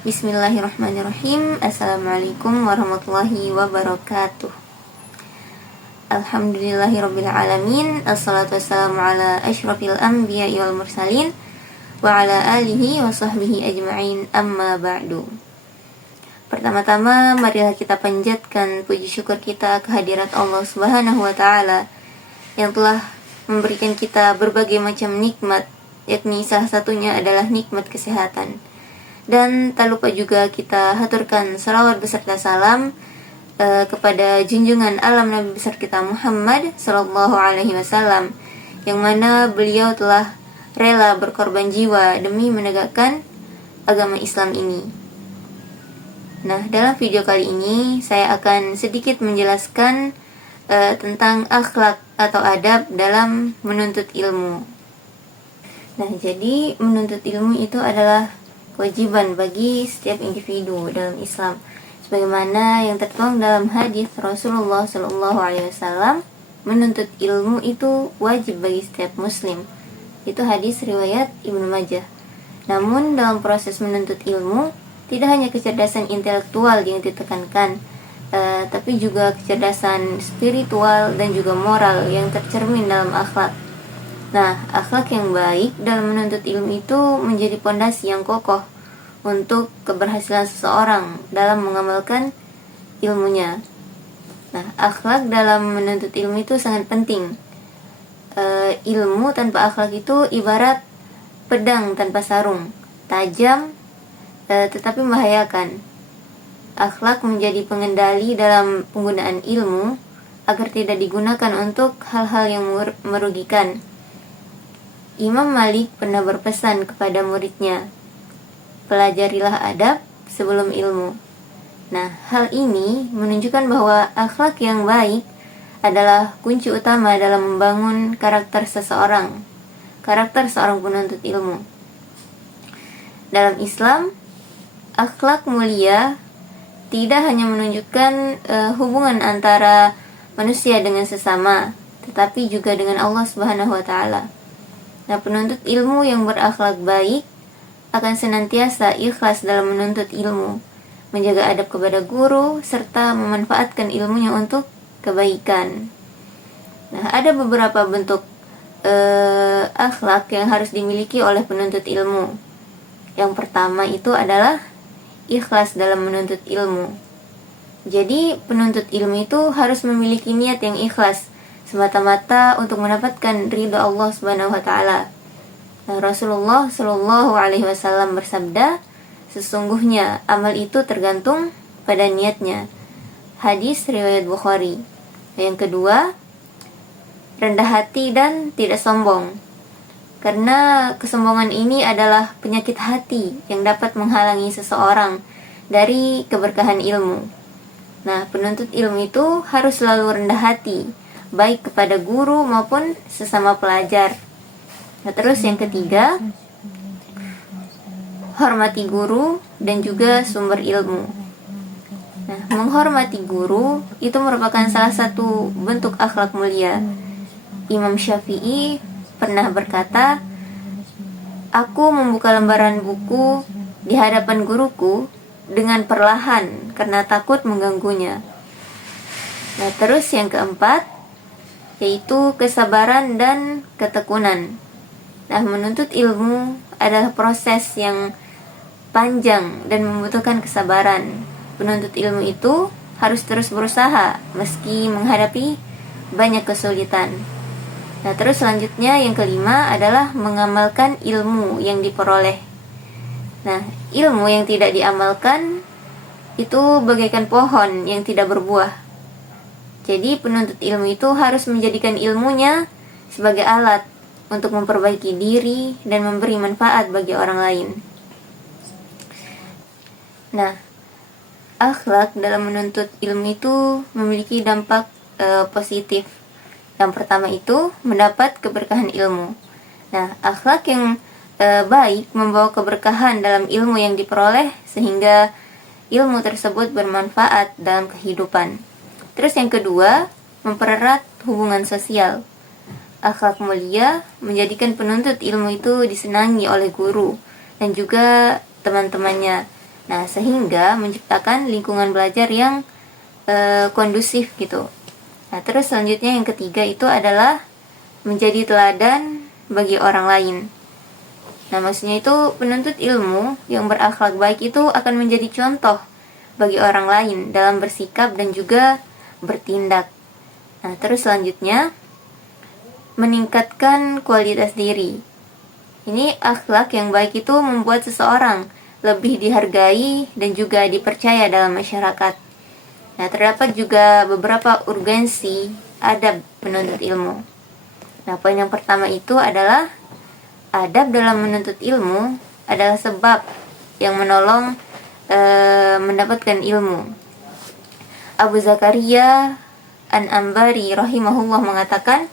Bismillahirrahmanirrahim. Assalamualaikum warahmatullahi wabarakatuh. Alhamdulillahirrabbilalamin. Assalatu wassalamu ala asyrafil anbiya'i wal mursalin wa ala alihi wa sahbihi ajma'in, amma ba'du. Pertama-tama marilah kita panjatkan puji syukur kita kehadirat Allah Subhanahu wa ta'ala yang telah memberikan kita berbagai macam nikmat, yakni salah satunya adalah nikmat kesehatan. Dan tak lupa juga kita haturkan salawat beserta salam kepada junjungan alam Nabi besar kita Muhammad sallallahu alaihi wasallam, yang mana beliau telah rela berkorban jiwa demi menegakkan agama Islam ini. Nah, dalam video kali ini saya akan sedikit menjelaskan tentang akhlak atau adab dalam menuntut ilmu. Nah, jadi menuntut ilmu itu adalah kewajiban bagi setiap individu dalam Islam, sebagaimana yang tertuang dalam hadis Rasulullah SAW, menuntut ilmu itu wajib bagi setiap muslim. Itu hadis riwayat Ibnu Majah. Namun dalam proses menuntut ilmu tidak hanya kecerdasan intelektual yang ditekankan, tapi juga kecerdasan spiritual dan juga moral yang tercermin dalam akhlak. Nah, akhlak yang baik dalam menuntut ilmu itu menjadi pondasi yang kokoh untuk keberhasilan seseorang dalam mengamalkan ilmunya. Nah, akhlak dalam menuntut ilmu itu sangat penting. Ilmu tanpa akhlak itu ibarat pedang tanpa sarung, tajam tetapi membahayakan. Akhlak menjadi pengendali dalam penggunaan ilmu agar tidak digunakan untuk hal-hal yang merugikan. Imam Malik pernah berpesan kepada muridnya, pelajarilah adab sebelum ilmu. Nah, hal ini menunjukkan bahwa akhlak yang baik adalah kunci utama dalam membangun karakter seseorang, karakter seorang penuntut ilmu. Dalam Islam, akhlak mulia tidak hanya menunjukkan hubungan antara manusia dengan sesama, tetapi juga dengan Allah Subhanahu wa ta'ala. Nah, penuntut ilmu yang berakhlak baik akan senantiasa ikhlas dalam menuntut ilmu, menjaga adab kepada guru, serta memanfaatkan ilmunya untuk kebaikan. Nah, ada beberapa bentuk akhlak yang harus dimiliki oleh penuntut ilmu. Yang pertama itu adalah ikhlas dalam menuntut ilmu. Jadi, penuntut ilmu itu harus memiliki niat yang ikhlas, semata-mata untuk mendapatkan ridha Allah Subhanahu wa ta'ala. Nah, Rasulullah Shallallahu alaihi wasallam bersabda, sesungguhnya amal itu tergantung pada niatnya. Hadis riwayat Bukhari. Yang kedua, rendah hati dan tidak sombong. Karena kesombongan ini adalah penyakit hati yang dapat menghalangi seseorang dari keberkahan ilmu. Nah, penuntut ilmu itu harus selalu rendah hati, baik kepada guru maupun sesama pelajar. Nah, terus yang ketiga, hormati guru dan juga sumber ilmu. Nah, menghormati guru itu merupakan salah satu bentuk akhlak mulia. Imam Syafi'i pernah berkata, aku membuka lembaran buku di hadapan guruku dengan perlahan karena takut mengganggunya. Nah, terus yang keempat, yaitu kesabaran dan ketekunan. Nah, menuntut ilmu adalah proses yang panjang dan membutuhkan kesabaran. Penuntut ilmu itu harus terus berusaha meski menghadapi banyak kesulitan. Nah, terus selanjutnya yang kelima adalah mengamalkan ilmu yang diperoleh. Nah, ilmu yang tidak diamalkan itu bagaikan pohon yang tidak berbuah. Jadi penuntut ilmu itu harus menjadikan ilmunya sebagai alat untuk memperbaiki diri dan memberi manfaat bagi orang lain. Nah, akhlak dalam menuntut ilmu itu memiliki dampak positif. Yang pertama itu mendapat keberkahan ilmu. Nah, akhlak yang baik membawa keberkahan dalam ilmu yang diperoleh sehingga ilmu tersebut bermanfaat dalam kehidupan. Terus yang kedua, mempererat hubungan sosial. Akhlak mulia menjadikan penuntut ilmu itu disenangi oleh guru dan juga teman-temannya. Nah, sehingga menciptakan lingkungan belajar yang kondusif gitu. Nah, terus selanjutnya yang ketiga itu adalah menjadi teladan bagi orang lain. Nah, maksudnya itu penuntut ilmu yang berakhlak baik itu akan menjadi contoh bagi orang lain dalam bersikap dan juga bertindak. Nah, terus selanjutnya meningkatkan kualitas diri. Ini akhlak yang baik itu membuat seseorang lebih dihargai dan juga dipercaya dalam masyarakat. Nah, terdapat juga beberapa urgensi adab penuntut ilmu. Nah, poin yang pertama itu adalah adab dalam menuntut ilmu adalah sebab yang menolong mendapatkan ilmu. Abu Zakaria An-Ambari rahimahullah mengatakan,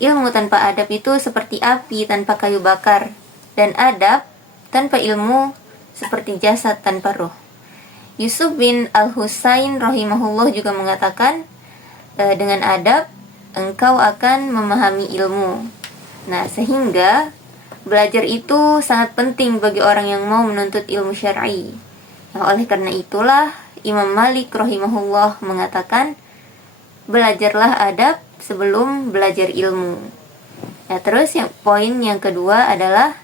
ilmu tanpa adab itu seperti api tanpa kayu bakar, dan adab tanpa ilmu seperti jasad tanpa ruh. Yusuf bin Al-Husain rahimahullah juga mengatakan, dengan adab engkau akan memahami ilmu. Nah, sehingga belajar itu sangat penting bagi orang yang mau menuntut ilmu syar'i. Nah, oleh karena itulah Imam Malik rahimahullah mengatakan, belajarlah adab sebelum belajar ilmu. Nah, terus poin yang kedua adalah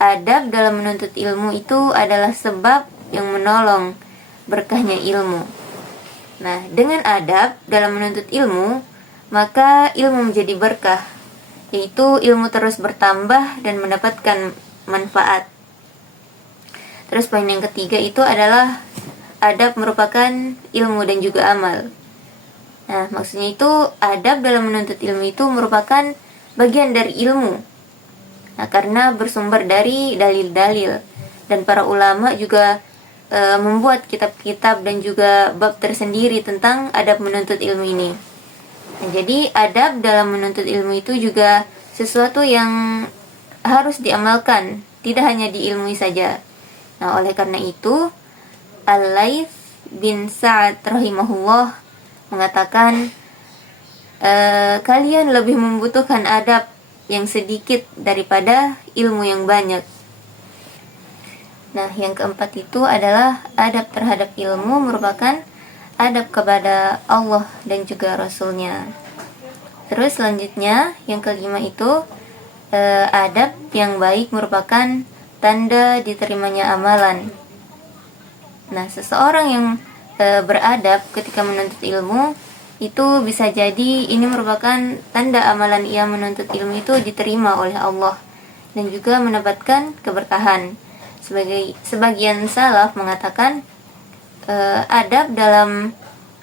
adab dalam menuntut ilmu itu adalah sebab yang menolong berkahnya ilmu. Nah, dengan adab dalam menuntut ilmu, maka ilmu menjadi berkah, yaitu ilmu terus bertambah dan mendapatkan manfaat. Terus poin yang ketiga itu adalah adab merupakan ilmu dan juga amal. Nah, maksudnya itu adab dalam menuntut ilmu itu merupakan bagian dari ilmu. Nah, karena bersumber dari dalil-dalil, dan para ulama juga membuat kitab-kitab dan juga bab tersendiri tentang adab menuntut ilmu ini. Nah, jadi adab dalam menuntut ilmu itu juga sesuatu yang harus diamalkan, tidak hanya diilmui saja. Nah, oleh karena itu Al-Laits bin Sa'ad rahimahullah mengatakan, kalian lebih membutuhkan adab yang sedikit daripada ilmu yang banyak. Nah, yang keempat itu adalah adab terhadap ilmu merupakan adab kepada Allah dan juga Rasulnya. Terus selanjutnya yang kelima itu adab yang baik merupakan tanda diterimanya amalan. Nah, seseorang yang beradab ketika menuntut ilmu itu bisa jadi ini merupakan tanda amalan ia menuntut ilmu itu diterima oleh Allah dan juga mendapatkan keberkahan. Sebagian salaf mengatakan adab dalam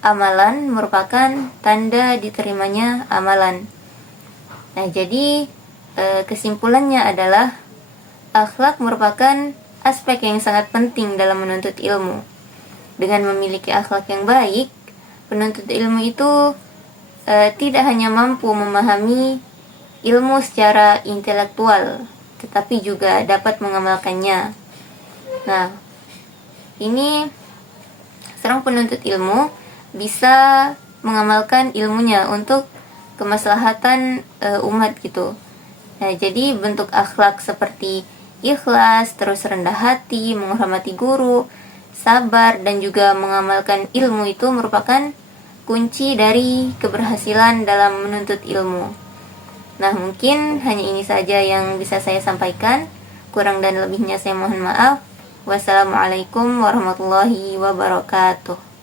amalan merupakan tanda diterimanya amalan. Nah, jadi kesimpulannya adalah akhlak merupakan aspek yang sangat penting dalam menuntut ilmu. Dengan memiliki akhlak yang baik, penuntut ilmu itu tidak hanya mampu memahami ilmu secara intelektual, tetapi juga dapat mengamalkannya. Nah, ini seorang penuntut ilmu bisa mengamalkan ilmunya untuk kemaslahatan umat gitu. Nah, jadi bentuk akhlak seperti ikhlas, terus rendah hati, menghormati guru, sabar, dan juga mengamalkan ilmu itu merupakan kunci dari keberhasilan dalam menuntut ilmu. Nah, mungkin hanya ini saja yang bisa saya sampaikan. Kurang dan lebihnya saya mohon maaf. Wassalamualaikum warahmatullahi wabarakatuh.